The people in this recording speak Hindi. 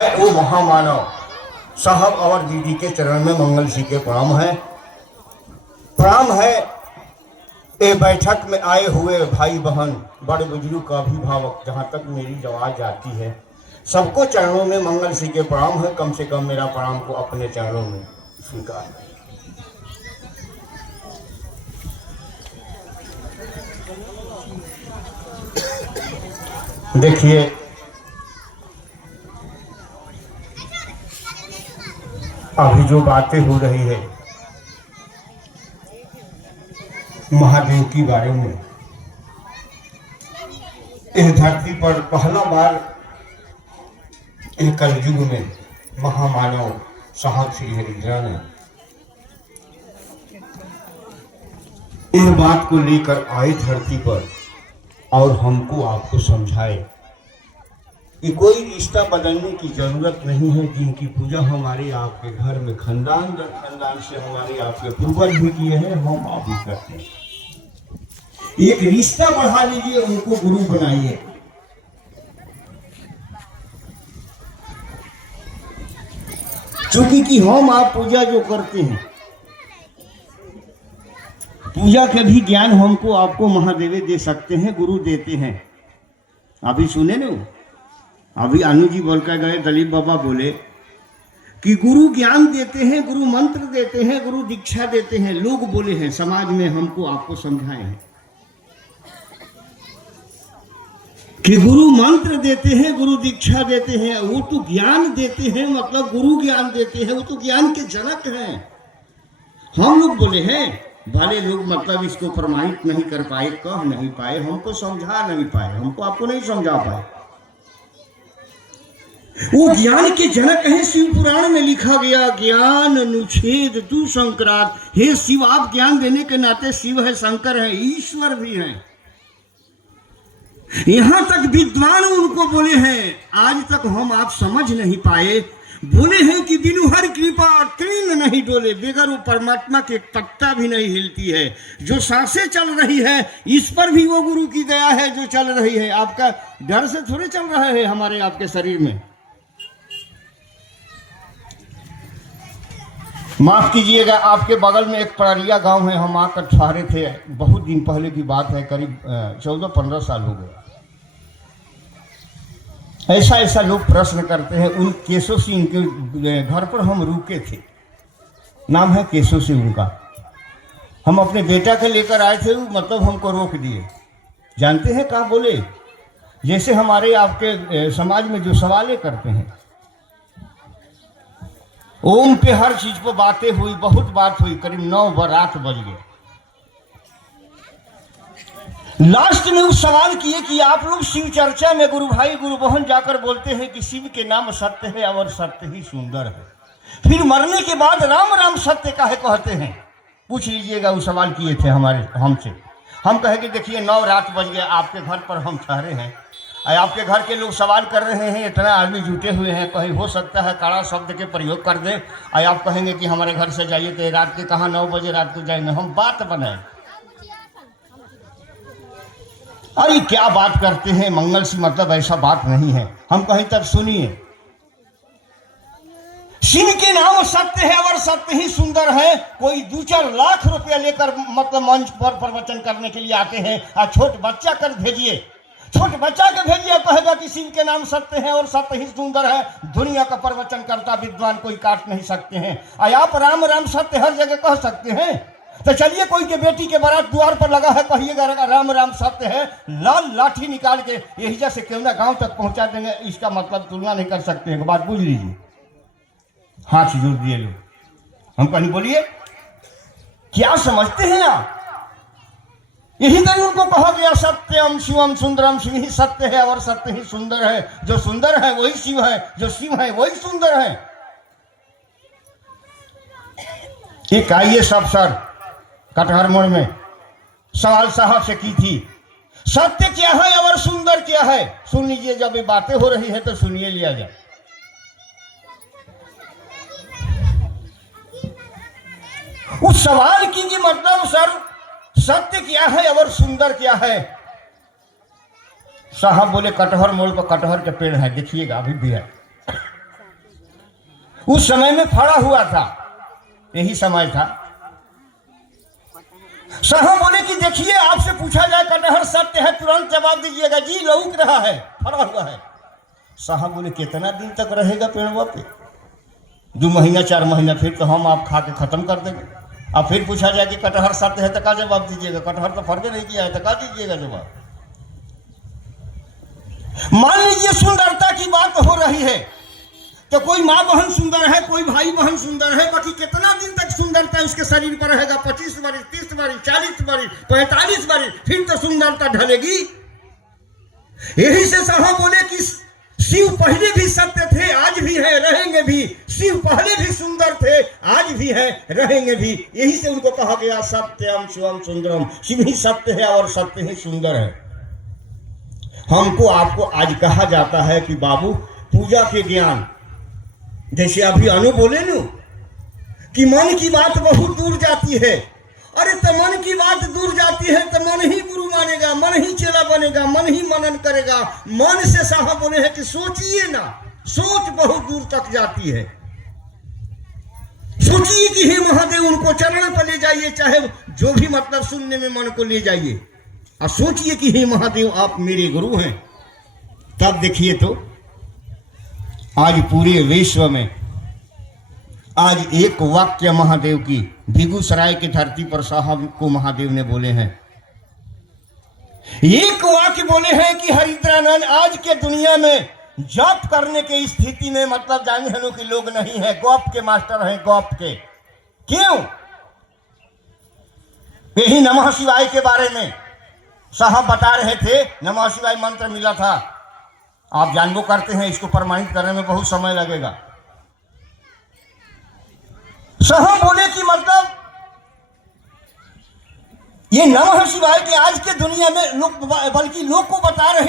वो महामानव साहब और दीदी के चरण में मंगल सी के प्रणाम है। प्रणाम है ये बैठक में आए हुए भाई बहन बड़े बुजुर्ग का अभिभावक, जहाँ तक मेरी आवाज जाती है सबको चरणों में मंगल सी के प्रणाम है। कम से कम मेरा प्रणाम को अपने चरणों में स्वीकार है। देखिए अभी जो बातें हो रही है महादेव की बारे में, इस धरती पर पहला बार इस कलयुग में महामानव साहब श्री हरिद्रा ने इस बात को लेकर आए धरती पर और हमको आपको समझाए कि कोई रिश्ता बदलने की जरूरत नहीं है। जिनकी पूजा हमारे आपके घर में खानदान दर खानदान से हमारे आपके पूर्वज भी किए हैं, हम आप भी करते हैं। एक रिश्ता बढ़ा लीजिए, उनको गुरु बनाइए। चूंकि कि हम आप पूजा जो करते हैं, पूजा के भी ज्ञान हमको आपको महादेव दे सकते हैं, गुरु देते हैं। अभी सुने ना, अभी अनु जी बोल कर गए, दलीप बाबा बोले कि गुरु ज्ञान देते हैं, गुरु मंत्र देते हैं, गुरु दीक्षा देते हैं। लोग बोले हैं समाज में, हमको आपको समझाए हैं कि गुरु मंत्र देते हैं, गुरु दीक्षा देते हैं। वो तो ज्ञान देते हैं, मतलब गुरु ज्ञान देते हैं, वो तो ज्ञान के जनक हैं। हम लोग बोले हैं वाले लोग, मतलब इसको प्रमाणित नहीं कर पाए, कह नहीं पाए, हमको समझा नहीं पाए, हमको आपको नहीं समझा पाए। वो ज्ञान के जनक हैं। शिव पुराण में लिखा गया, ज्ञान अनुच्छेद तू शंकरात। हे शिव, आप ज्ञान देने के नाते शिव है, शंकर है, ईश्वर भी है। यहां तक विद्वान उनको बोले हैं, आज तक हम आप समझ नहीं पाए। बोले हैं कि बिनु हर कृपा तीन नहीं डोले, बेगर वो परमात्मा के पत्ता भी नहीं हिलती है। जो सांसें चल रही है, इस पर भी वो गुरु की दया है जो चल रही है। आपका डर से थोड़े चल रहा है हमारे आपके शरीर में। माफ कीजिएगा, आपके बगल में एक पड़रिया गांव है, हम आकर ठहरे थे। बहुत दिन पहले की बात है, करीब 14-15 साल हो गए। ऐसा लोग प्रश्न करते हैं। उन केशव सिंह के घर पर हम रुके थे, नाम है केशव सिंह उनका। हम अपने बेटा के लेकर आए थे, मतलब हमको रोक दिए। जानते हैं क्या बोले? जैसे हमारे आपके समाज में जो सवालें करते हैं, ओम पे हर चीज पर बातें हुई, बहुत बात हुई, करीब 9 रात बज गए। लास्ट में वो सवाल किए कि आप लोग शिव चर्चा में गुरु भाई गुरु बहन जाकर बोलते हैं कि शिव के नाम सत्य है और सत्य ही सुंदर है, फिर मरने के बाद राम राम सत्य काहे कहते हैं? पूछ लीजिएगा। वो सवाल किए थे हमसे। हम कहे कि देखिए 9 रात बज गए, आपके घर पर हम ठहरे हैं, आपके घर के लोग सवाल कर रहे हैं, इतना आदमी जुटे हुए हैं, कहीं हो सकता है कड़ा शब्द के प्रयोग कर दें और आप कहेंगे कि हमारे घर से जाइए, तो रात के कहाँ 9 बजे रात को जाएंगे? हम बात बनाए। अरे क्या बात करते हैं, मंगल सी, मतलब ऐसा बात नहीं है। हम कहीं तब सुनिए, शिव के नाम सत्य है और सत्य ही सुंदर है। कोई 2-4 लाख रुपया लेकर मतलब मंच पर प्रवचन करने के लिए आते हैं, और छोट बच्चा कर भेजिए, छोटे बच्चा के भेजिए, कहेगा कि शिव के नाम सत्य है और सत्य ही सुंदर है। दुनिया का प्रवचन करता विद्वान कोई काट नहीं सकते हैं। आप राम राम सत्य हर जगह कह सकते हैं, तो चलिए कोई के बेटी के बारात द्वार पर लगा है, कहिएगा राम राम सत्य है, लाल लाठी निकाल के यही जैसे क्यों ना गांव तक पहुंचा देंगे। इसका मतलब तुलना नहीं कर सकते हैं। बात बुझ लीजिए। हाथ जोड़ दिए लोग। हम कहीं बोलिए, क्या समझते हैं आप? यही तो उनको कहा गया, सत्यम शिवम सुंदरम। शिव ही सत्य है और सत्य ही सुंदर है। जो सुंदर है वही शिव है, जो शिव है वही सुंदर है। एक आइए सब सर कटहर मोड़ में सवाल साहब से की थी, सत्य क्या है और सुंदर क्या है? सुन लीजिए, जब ये बातें हो रही है तो सुनिए लिया जाए। उस सवाल की कि मतलब सर सत्य क्या है और सुंदर क्या है? साहब बोले कटहर मोड़ पर कटहर के पेड़ है, देखिएगा अभी भी है। उस समय में फड़ा हुआ था, यही समय था। साहब बोले कि देखिए आपसे पूछा जाए कटहर सत्य है, तुरंत जवाब दीजिएगा। जी लौक रहा है, फड़ा हुआ है। साहब बोले कितना दिन तक रहेगा पेड़वा पे? 2 महीना 4 महीना, फिर तो हम आप खा के खत्म कर देंगे। अब फिर पूछा जाए कि कटहर सत्य है तो क्या जवाब दीजिएगा? कटहर तो फर्क नहीं किया है तो क्या दीजिएगा जवाब? मान लीजिए सुंदरता की बात हो रही है तो कोई माँ बहन सुंदर है, कोई भाई बहन सुंदर है, बाकी कितना दिन तक सुंदरता उसके शरीर पर रहेगा? 25 वर्ष, 30 वर्ष, 40 वर्ष, 45 वर्ष, फिर तो सुंदरता ढलेगी। यही से साहब बोले कि शिव पहले भी सत्य थे, आज भी है, रहेंगे भी। शिव पहले भी सुंदर थे, आज भी है, रहेंगे भी। यही से उनको कहा गया सत्यम शिवम सुंदरम। शिव ही सत्य है और सत्य ही सुंदर है। हमको आपको आज कहा जाता है कि बाबू पूजा के ज्ञान, जैसे अभी अनु बोले नु कि मन की बात बहुत दूर जाती है। अरे तो मन की बात दूर जाती है तो मन ही गुरु मानेगा, मन ही चेला बनेगा, मन ही मनन करेगा। मन से साहब बोले हैं कि सोचिए ना, सोच बहुत दूर तक जाती है। सोचिए कि हे महादेव उनको चरण पर ले जाइए, चाहे जो भी मतलब सुनने में मन को ले जाइए, और सोचिए कि हे महादेव आप मेरे गुरु हैं। तब देखिए तो आज पूरे विश्व में आज एक वाक्य महादेव की बेगूसराय की धरती पर साहब को महादेव ने बोले हैं। एक वाक्य बोले हैं कि हरिद्रानंद आज के दुनिया में जप करने की स्थिति में मतलब जाने के लोग नहीं है, गॉप के मास्टर हैं, गॉप के। क्यों? यही नमः शिवाय के बारे में साहब बता रहे थे। नमः शिवाय मंत्र मिला था, आप जानबो करते हैं, इसको प्रमाणित करने में बहुत समय लगेगा। साहब बोले कि मतलब ये नमः शिवाय के आज के दुनिया में लोग, बल्कि लोग को बता रहे